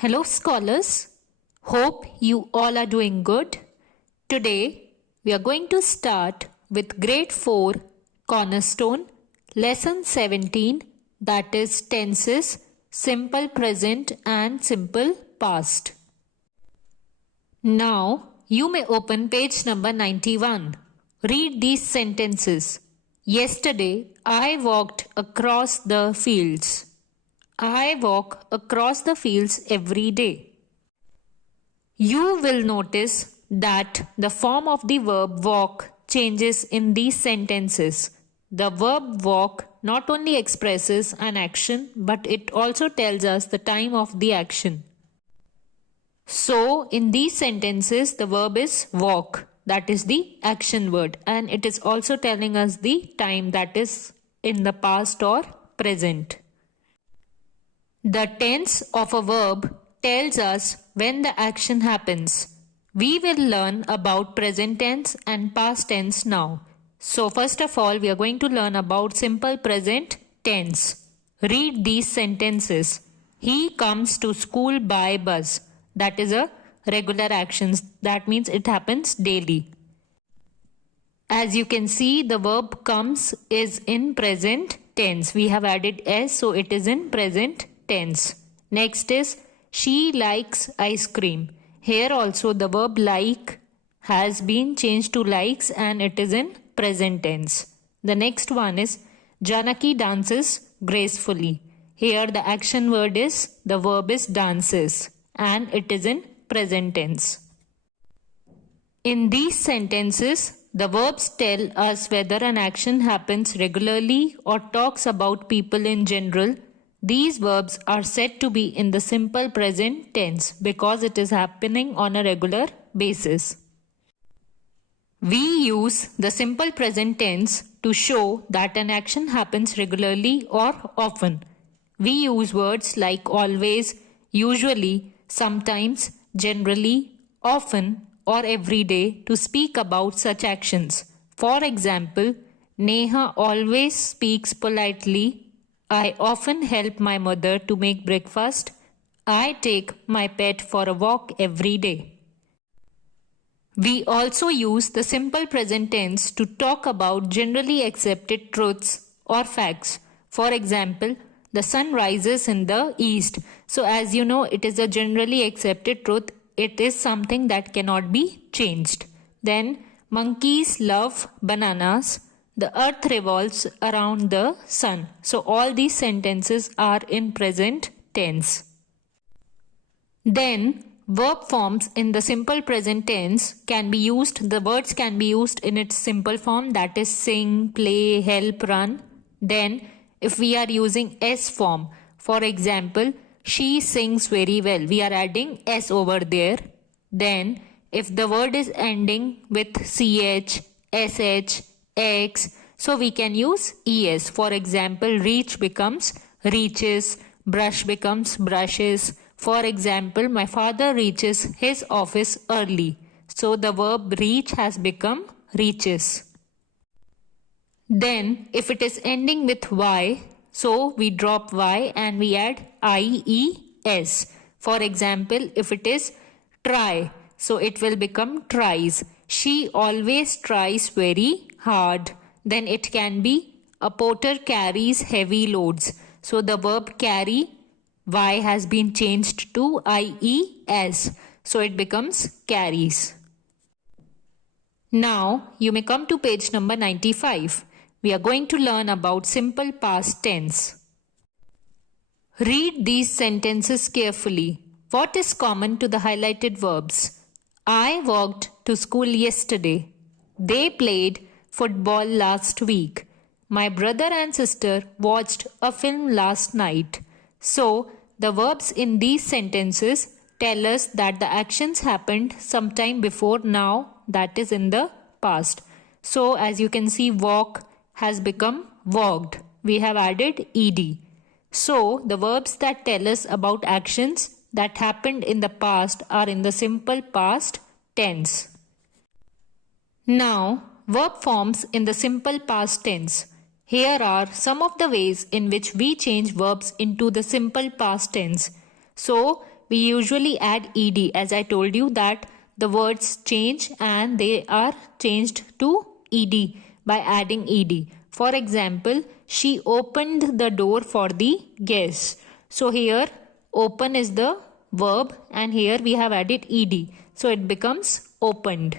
Hello, scholars. Hope you all are doing good. Today, we are going to start with Grade 4 Cornerstone, Lesson 17, that is tenses, simple present and simple past. Now, you may open page number 91. Read these sentences. Yesterday, I walked across the fields. I walk across the fields every day. You will notice that the form of the verb walk changes in these sentences. The verb walk not only expresses an action, but it also tells us the time of the action. So, in these sentences, the verb is walk, that is the action word, and it is also telling us the time, that is in the past or present. The tense of a verb tells us when the action happens. We will learn about present tense and past tense now. So first of all, we are going to learn about simple present tense. Read these sentences. He comes to school by bus. That is a regular action. That means it happens daily. As you can see, the verb comes is in present tense. We have added s, so it is in present tense. Next is she likes ice cream. Here also the verb like has been changed to likes and it is in present tense. The next one is Janaki dances gracefully. Here the action word is, the verb is dances and it is in present tense. In these sentences, the verbs tell us whether an action happens regularly or talks about people in general. These verbs are said to be in the simple present tense because it is happening on a regular basis. We use the simple present tense to show that an action happens regularly or often. We use words like always, usually, sometimes, generally, often, or every day to speak about such actions. For example, Neha always speaks politely. I often help my mother to make breakfast. I take my pet for a walk every day. We also use the simple present tense to talk about generally accepted truths or facts. For example, the sun rises in the east. So as you know, it is a generally accepted truth. It is something that cannot be changed. Then, monkeys love bananas. The earth revolves around the sun. So all these sentences are in present tense. Then verb forms in the simple present tense can be used. The words can be used in its simple form, that is sing, play, help, run. Then if we are using S form, for example, she sings very well, we are adding S over there. Then if the word is ending with CH, SH, X, so we can use ES. For example, reach becomes reaches, brush becomes brushes. For example, my father reaches his office early. So the verb reach has become reaches. Then if it is ending with Y, so we drop Y and we add IES. For example, if it is try, so it will become tries. She always tries very hard. Then it can be a porter carries heavy loads. So the verb carry, Y has been changed to IES. So it becomes carries. Now you may come to page number 95. We are going to learn about simple past tense. Read these sentences carefully. What is common to the highlighted verbs? I walked to school yesterday. They played football last week. My brother and sister watched a film last night. So, the verbs in these sentences tell us that the actions happened sometime before now, that is in the past. So, as you can see, walk has become walked. We have added ed. So, the verbs that tell us about actions that happened in the past are in the simple past tense. Now, verb forms in the simple past tense. Here are some of the ways in which we change verbs into the simple past tense. So, we usually add ed, as I told you that the words change and they are changed to ed by adding ed. For example, she opened the door for the guests. So here open is the verb and here we have added ed. So it becomes opened.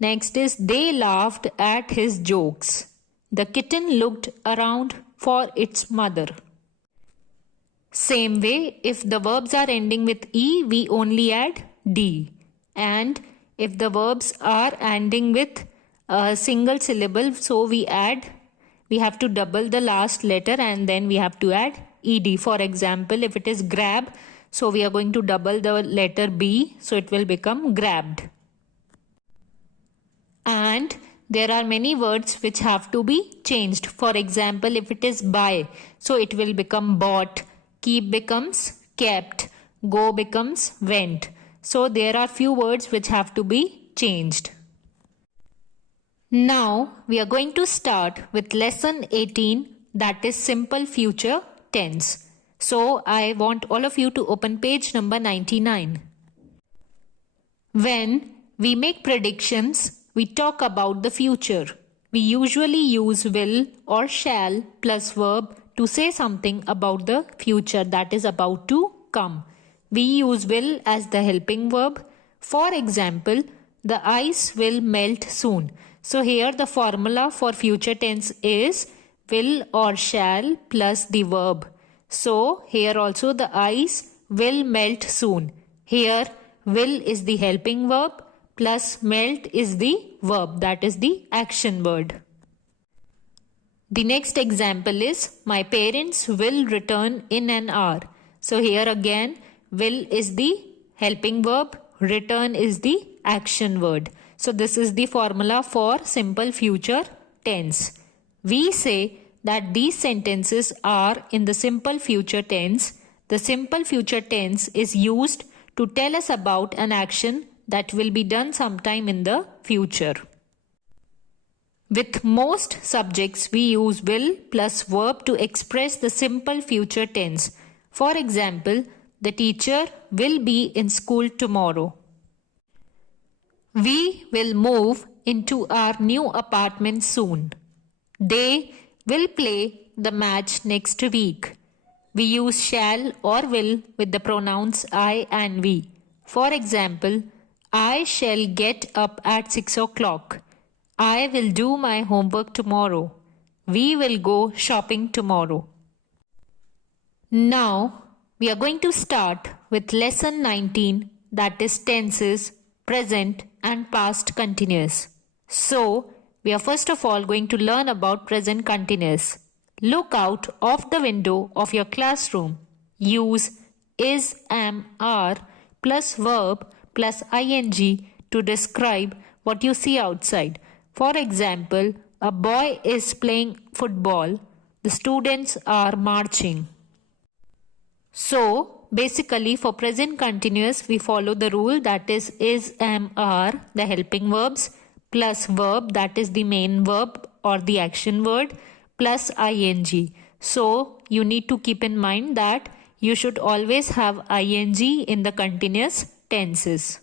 Next is they laughed at his jokes. The kitten looked around for its mother. Same way, if the verbs are ending with E, we only add D. And if the verbs are ending with a single syllable, so we have to double the last letter and then we have to add ED. For example, if it is grab, so we are going to double the letter B, so it will become grabbed. And there are many words which have to be changed. For example, if it is buy, so it will become bought. Keep becomes kept. Go becomes went. So there are few words which have to be changed. Now we are going to start with lesson 18, that is simple future tense. So I want all of you to open page number 99. When we make predictions, we talk about the future. We usually use will or shall plus verb to say something about the future that is about to come. We use will as the helping verb. For example, the ice will melt soon. So here the formula for future tense is will or shall plus the verb. So here also the ice will melt soon. Here will is the helping verb plus melt is the verb, that is the action word. The next example is my parents will return in an hour. So here again will is the helping verb, return is the action word. So this is the formula for simple future tense. We say that these sentences are in the simple future tense. The simple future tense is used to tell us about an action that will be done sometime in the future. With most subjects, we use will plus verb to express the simple future tense. For example, the teacher will be in school tomorrow. We will move into our new apartment soon. They will play the match next week. We use shall or will with the pronouns I and we. For example, I shall get up at 6 o'clock. I will do my homework tomorrow. We will go shopping tomorrow. Now, we are going to start with lesson 19, that is tenses, present and past continuous. So, we are first of all going to learn about present continuous. Look out of the window of your classroom. Use is, am, are plus verb plus ing to describe what you see outside. For example, a boy is playing football. The students are marching. So, basically for present continuous, we follow the rule that is, am, are, the helping verbs, plus verb, that is the main verb or the action word, plus ing. So, you need to keep in mind that you should always have ing in the continuous tenses.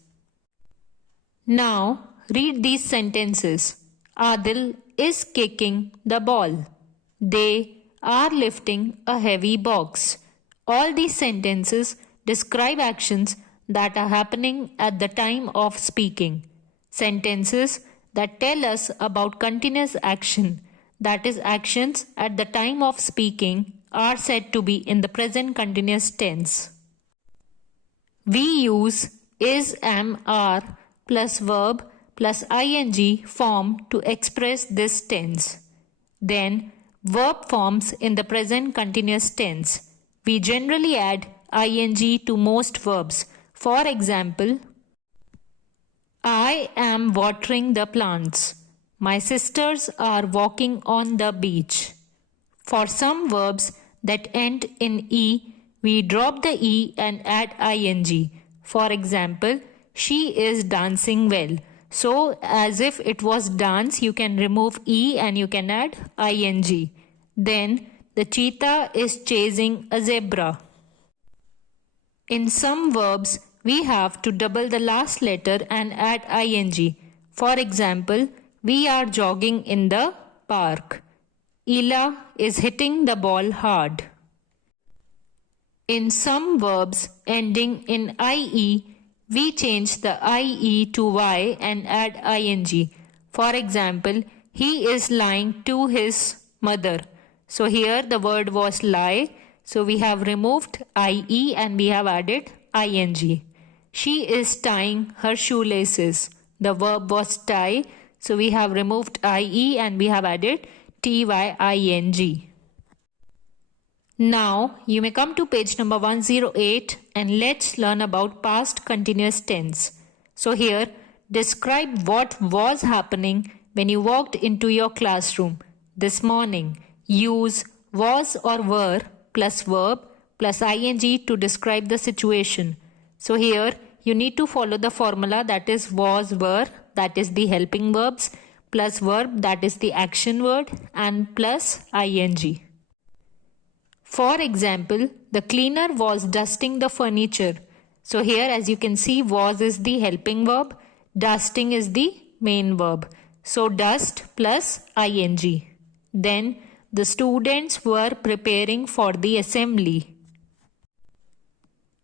Now, read these sentences. Adil is kicking the ball. They are lifting a heavy box. All these sentences describe actions that are happening at the time of speaking. Sentences that tell us about continuous action, that is, actions at the time of speaking, are said to be in the present continuous tense. We use is, am, are plus verb plus ing form to express this tense. Then, verb forms in the present continuous tense. We generally add ing to most verbs. For example, I am watering the plants. My sisters are walking on the beach. For some verbs that end in e, we drop the e and add ing. For example, she is dancing well. So, as if it was dance, you can remove e and you can add ing. Then, the cheetah is chasing a zebra. In some verbs, we have to double the last letter and add ing. For example, we are jogging in the park. Ila is hitting the ball hard. In some verbs ending in ie, we change the ie to y and add ing. For example, he is lying to his mother. So here the word was lie. So we have removed ie and we have added ing. She is tying her shoelaces. The verb was tie. So we have removed ie and we have added tying. Now you may come to page number 108 and let's learn about past continuous tense. So here, describe what was happening when you walked into your classroom this morning. Use was or were plus verb plus ing to describe the situation. So here you need to follow the formula, that is was, were, that is the helping verbs, plus verb, that is the action word, and plus ing. For example, the cleaner was dusting the furniture. So here as you can see, was is the helping verb, dusting is the main verb. So dust plus ing. Then the students were preparing for the assembly.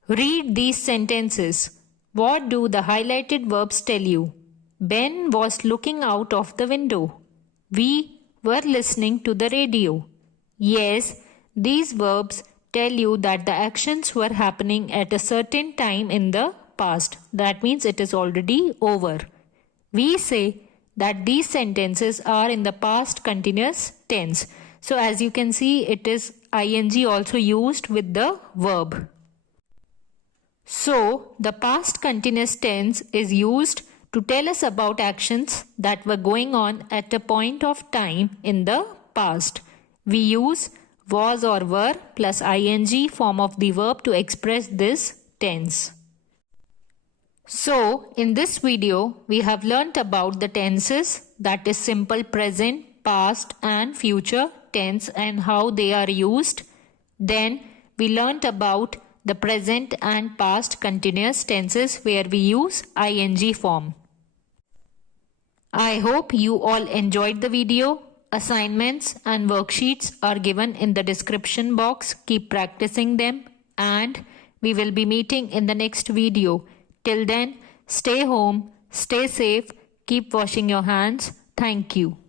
Read these sentences. What do the highlighted verbs tell you? Ben was looking out of the window. We were listening to the radio. Yes, these verbs tell you that the actions were happening at a certain time in the past. That means it is already over. We say that these sentences are in the past continuous tense. So as you can see, it is ing also used with the verb. So the past continuous tense is used to tell us about actions that were going on at a point of time in the past. We use was or were plus ing form of the verb to express this tense. So in this video we have learnt about the tenses, that is simple present, past and future tense, and how they are used. Then we learnt about the present and past continuous tenses where we use ing form. I hope you all enjoyed the video. Assignments and worksheets are given in the description box. Keep practicing them and we will be meeting in the next video. Till then, stay home, stay safe, keep washing your hands. Thank you.